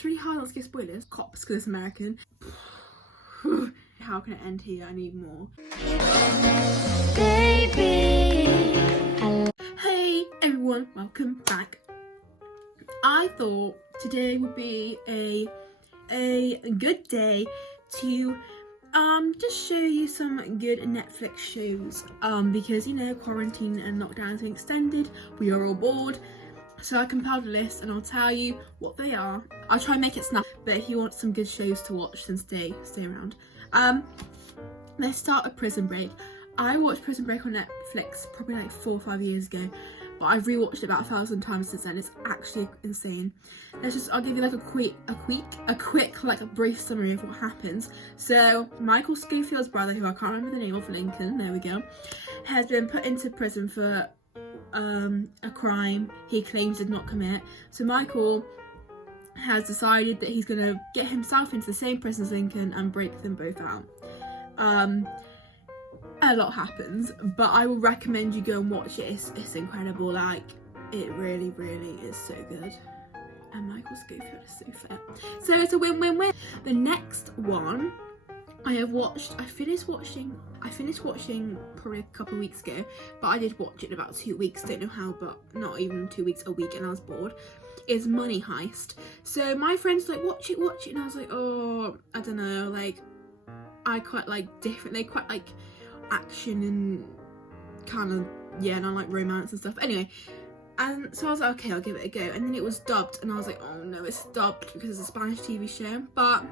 It's really hard not to give spoilers. Cops, because it's American. How can it end here? I need more. Baby. Hey everyone, welcome back. I thought today would be a good day to just show you some good Netflix shows because, you know, quarantine and lockdown has been extended, we are all bored, so I compiled a list and I'll tell you what they are. I'll try and make it snap, but if you want some good shows to watch, then stay around. Let's start with Prison Break. I watched Prison Break on Netflix probably like 4 or 5 years ago, but I've rewatched it about 1,000 times since then. It's actually insane. I'll give you like a quick like a brief summary of what happens. So Michael Schofield's brother, who I can't remember the name of, Lincoln, there we go, has been put into prison for a crime he claims did not commit. So Michael has decided that he's going to get himself into the same prison as Lincoln and break them both out. A lot happens, but I will recommend you go and watch it. It's incredible. Like, it really is so good. And Michael Scofield is so fair. So it's a win-win-win. The next one I finished watching probably a couple of weeks ago, but I did watch it in about 2 weeks. Don't know how, but not even 2 weeks, a week, and I was bored. Is Money Heist. So my friends were like, watch it, and I was like, oh, I don't know, like, I quite like different, they quite like action and kind of, yeah, and I like romance and stuff. Anyway, and so I was like, okay, I'll give it a go. And then it was dubbed, and I was like, oh no, it's dubbed because it's a Spanish TV show. But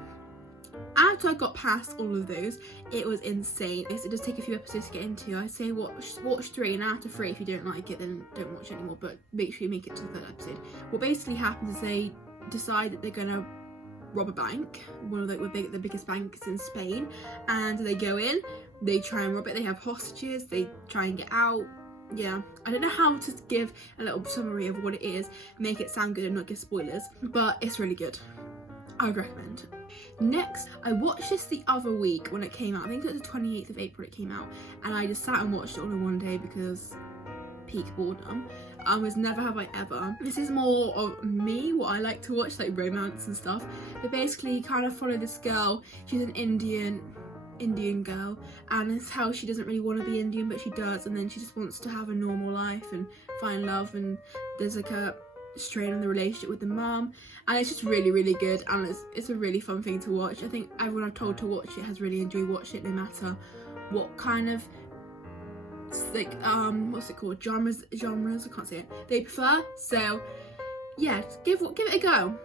after I got past all of those, it was insane. It does take a few episodes to get into. I say watch 3, and after 3, if you don't like it, then don't watch it anymore, but make sure you make it to the 3rd episode. What basically happens is they decide that they're gonna rob a bank, one of the biggest banks in Spain, and they go in, they try and rob it, they have hostages, they try and get out. Yeah, I don't know how to give a little summary of what it is, make it sound good and not give spoilers, but it's really good. I would recommend. Next, I watched this the other week when it came out. I think it was the 28th of April it came out, and I just sat and watched it all in one day because peak boredom. Was Never Have I Ever. This is more of me, what I like to watch, like romance and stuff. But basically, you kind of follow this girl. She's an Indian girl, and it's how she doesn't really want to be Indian, but she does, and then she just wants to have a normal life and find love, and there's like a strain on the relationship with the mum, and it's just really good, and it's a really fun thing to watch. I think everyone I've told to watch it has really enjoyed watching it, no matter what kind of like what's it called, genres, I can't say it, they prefer. So yeah, give it a go.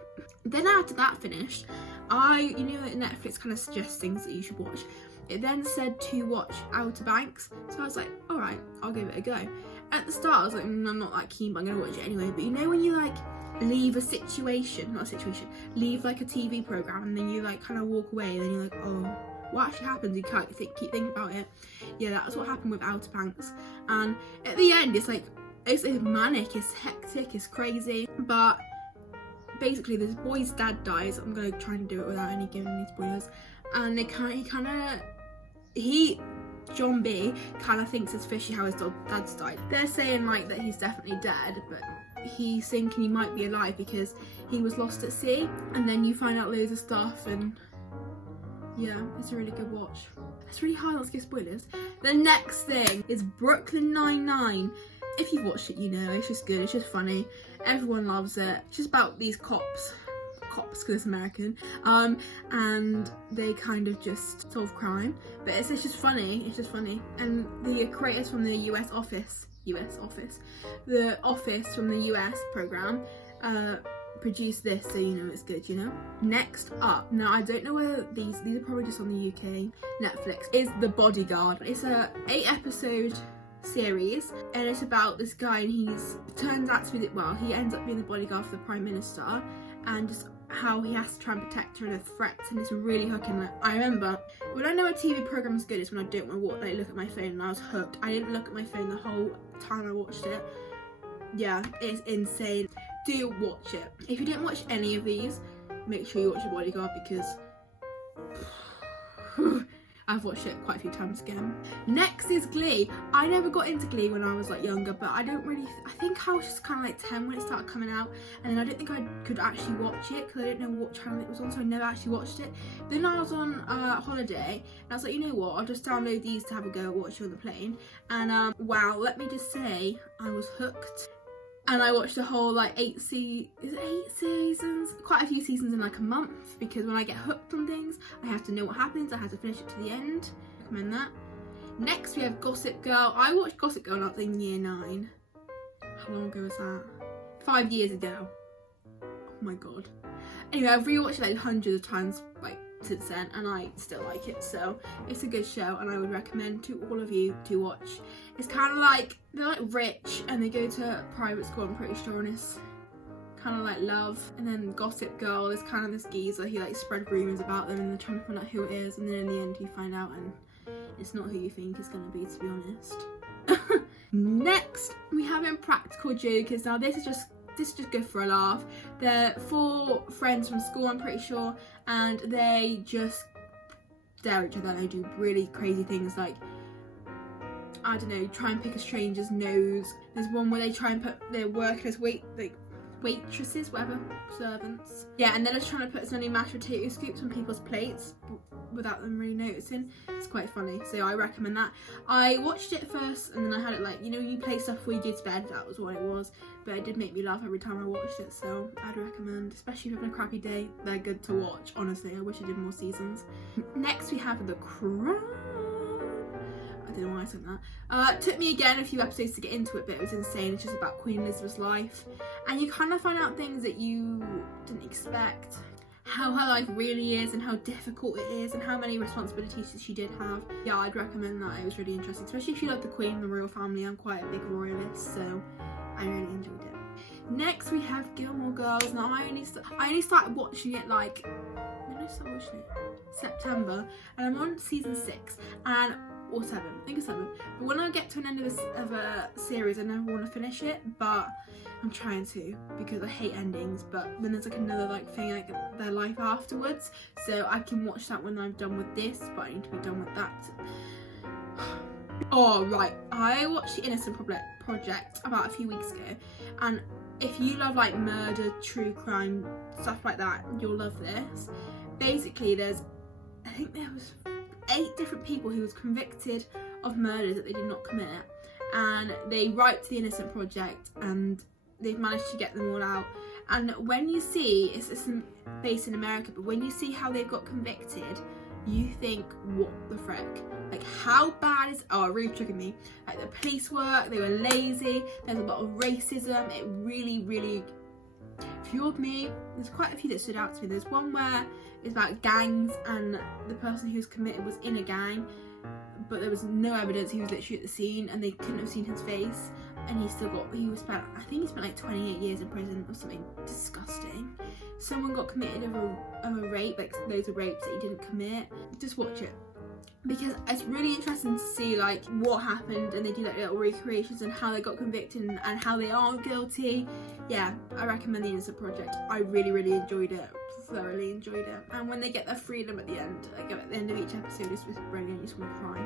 Then after that finished, you know that Netflix kind of suggests things that you should watch. It then said to watch Outer Banks, so I was like, alright, I'll give it a go. At the start I was like, I'm not that keen, but I'm gonna watch it anyway. But you know when you like leave leave like a TV program, and then you like kind of walk away, and then you're like, oh, what actually happens? You can't keep thinking about it. Yeah, that's what happened with Outer Banks. And at the end, it's like, it's manic, it's hectic, it's crazy. But basically, this boy's dad dies. I'm gonna try and do it without giving any spoilers. And John B kind of thinks it's fishy how his dad's died. They're saying like that he's definitely dead, but he's thinking he might be alive because he was lost at sea. And then you find out loads of stuff, and yeah, it's a really good watch. It's really hard not to give spoilers. The next thing is Brooklyn Nine-Nine. If you've watched it, you know, it's just good, it's just funny. Everyone loves it. It's just about these cops because it's American, and they kind of just solve crime, but it's just funny, and the creators from the the office from the US program produced this, so you know it's good, you know. Next up, now I don't know whether these are probably just on the UK Netflix, is The Bodyguard. It's a 8-episode series, and it's about this guy, and he ends up being the bodyguard for the Prime Minister, and just how he has to try and protect her and the threats, and it's really hooking. Like, I remember when I know a TV program is good, it's when I don't want to look at my phone, and I was hooked. I didn't look at my phone the whole time I watched it. Yeah, it's insane. Do watch it. If you didn't watch any of these, make sure you watch The Bodyguard, because I've watched it quite a few times again. Next is GLEE. I never got into GLEE when I was like younger, but I think I was just kind of like 10 when it started coming out, and then I don't think I could actually watch it because I didn't know what channel it was on, so I never actually watched it. Then I was on holiday, and I was like, you know what, I'll just download these to have a go at watching on the plane, and wow, let me just say, I was hooked. And I watched the whole like 8 seasons? Quite a few seasons in like a month, because when I get hooked on things, I have to know what happens, I have to finish it to the end. Recommend that. Next we have Gossip Girl. I watched Gossip Girl when I was in year 9. How long ago was that? 5 years ago. Oh my god. Anyway, I've rewatched it like hundreds of times like since then, and I still like it, so it's a good show and I would recommend to all of you to watch. It's kind of like, they're like rich and they go to private school, I'm pretty sure, and it's kind of like love. And then Gossip Girl is kind of this geezer, he like spread rumours about them and they're trying to find out who it is, and then in the end you find out and it's not who you think it's going to be, to be honest. Next we have Impractical Jokers. Now this is just good for a laugh. They're 4 friends from school, I'm pretty sure, and they just dare each other. They do really crazy things like, I don't know, try and pick a stranger's nose. There's one where they try and put their workers waitresses, whatever, servants. Yeah, and they're just trying to put as many mashed potato scoops on people's plates without them really noticing. It's quite funny, so I recommend that. I watched it first and then I had it like, you know, you play stuff before you go to bed, that was what it was. But it did make me laugh every time I watched it, so I'd recommend, especially if you're having a crappy day, they're good to watch, honestly. I wish I did more seasons. Next we have The Crown. I don't know why I said that. It took me again a few episodes to get into it, but it was insane. It's just about Queen Elizabeth's life, and you kind of find out things that you didn't expect. How her life really is and how difficult it is and how many responsibilities she did have. Yeah, I'd recommend that. It was really interesting, especially if you love the Queen and the royal family. I'm quite a big royalist, so I really enjoyed it. Next we have Gilmore Girls. Now I only started watching it like, when did I start watching it? September, and I'm on season 6 or 7, I think it's 7. But when I get to an end of a series, I never want to finish it, but I'm trying to, because I hate endings. But then there's like another like thing, like their life afterwards, so I can watch that when I'm done with this, but I need to be done with that. Oh right, I watched The Innocent Project about a few weeks ago, and if you love like murder, true crime, stuff like that, you'll love this. Basically I think there was 8 different people who was convicted of murders that they did not commit, and they write to The Innocent Project and they've managed to get them all out. And when you see, it's based in America, but when you see how they've got convicted, you think, what the frick? Like, how bad is, oh, it really triggered me. Like, the police work, they were lazy, there's a lot of racism, it really, really fueled me. There's quite a few that stood out to me. There's one where it's about gangs and the person who was committed was in a gang, but there was no evidence, he was literally at the scene and they couldn't have seen his face, and I think he spent like 28 years in prison or something disgusting. Someone got committed of a rape, like loads of rapes that he didn't commit. Just watch it, because it's really interesting to see like what happened, and they do like little recreations and how they got convicted and how they aren't guilty. Yeah, I recommend The Innocent Project. I really, really enjoyed it, thoroughly enjoyed it. And when they get their freedom at the end, like at the end of each episode, it's just brilliant, you just want to cry.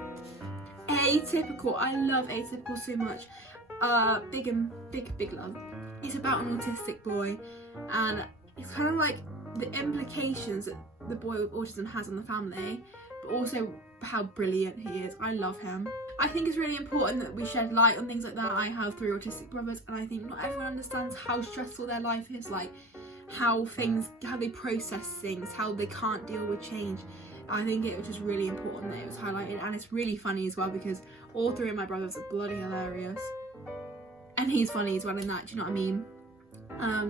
Atypical, I love Atypical so much. Big love. It's about an autistic boy, and it's kind of like the implications that the boy with autism has on the family, but also how brilliant he is. I love him. I think it's really important that we shed light on things like that. I have 3 autistic brothers, and I think not everyone understands how stressful their life is, like how they process things, how they can't deal with change. I think it was just really important that it was highlighted, and it's really funny as well because all 3 of my brothers are bloody hilarious, and he's funny as well in that, do you know what I mean?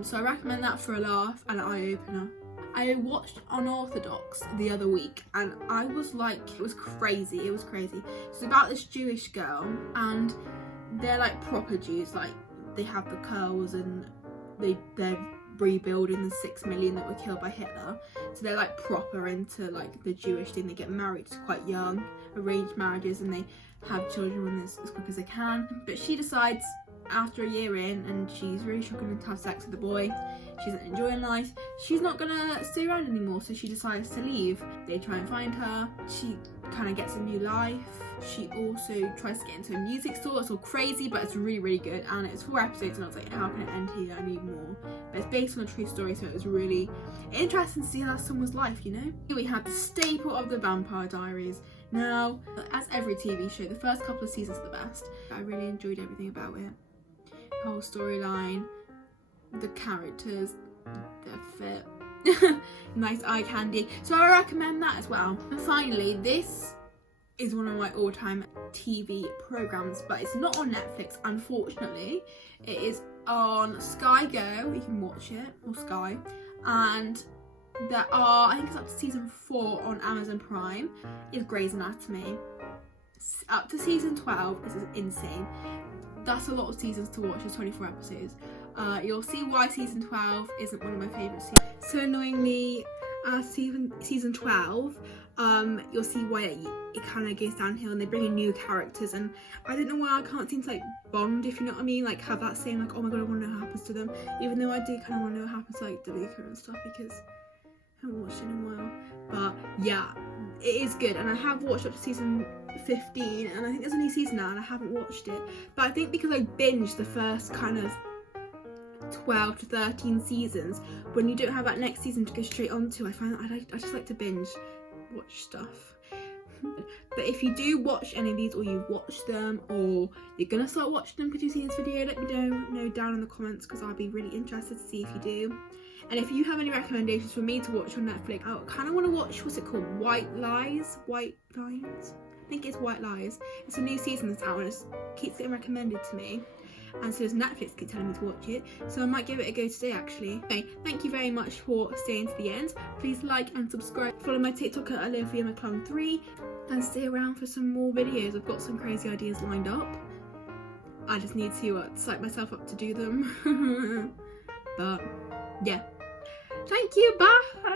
So I recommend that for a laugh and an eye-opener. I watched Unorthodox the other week, and I was like, it was crazy. It's about this Jewish girl, and they're like proper Jews, like they have the curls and they're rebuilding the 6 million that were killed by Hitler, so they're like proper into like the Jewish thing. They get married quite young, arranged marriages, and they have children when as quick as they can. But she decides after a year in and she's really struggling to have sex with the boy. She isn't enjoying life. She's not gonna stay around anymore, so she decides to leave. They try and find her. She kind of gets a new life. She also tries to get into a music store. It's all crazy, but it's really, really good. And it's 4 episodes, and I was like, how can it end here? I need more. But it's based on a true story, so it was really interesting to see how someone's life, you know? Here we have the staple of the Vampire Diaries. Now, as every TV show, the first couple of seasons are the best. I really enjoyed everything about it. The whole storyline, the characters, the fit, nice eye candy. So I recommend that as well. And finally, this is one of my all-time TV programs, but it's not on Netflix, unfortunately. It is on Sky Go, you can watch it, or Sky, and there are, I think it's up to season 4 on Amazon Prime, is Grey's Anatomy. Up to season 12 is insane. That's a lot of seasons to watch, there's 24 episodes. You'll see why season 12 isn't one of my favourite seasons. So annoyingly, season 12, you'll see why it kind of goes downhill, and they bring in new characters, and I don't know why I can't seem to like bond, if you know what I mean, like have that same like, oh my god, I want to know what happens to them, even though I do kind of want to know what happens to like Danica and stuff, because I haven't watched it in a while. But yeah, it is good, and I have watched up to season 15, and I think there's a new season now and I haven't watched it, but I think because I binged the first kind of 12 to 13 seasons, when you don't have that next season to go straight onto, I find that I just like to binge watch stuff. But if you do watch any of these, or you've watched them, or you're gonna start watching them because you've seen this video, let me know down in the comments, because I'll be really interested to see if you do. And if you have any recommendations for me to watch on Netflix, I kind of want to watch, what's it called, White Lines? I think it's White Lies. It's a new season that's out and it keeps getting recommended to me, and so does Netflix keep telling me to watch it, so I might give it a go today actually. Okay, thank you very much for staying to the end. Please like and subscribe. Follow my TikTok at OliviaMcClung3 and stay around for some more videos. I've got some crazy ideas lined up. I just need to psych myself up to do them. But yeah, thank you, bye.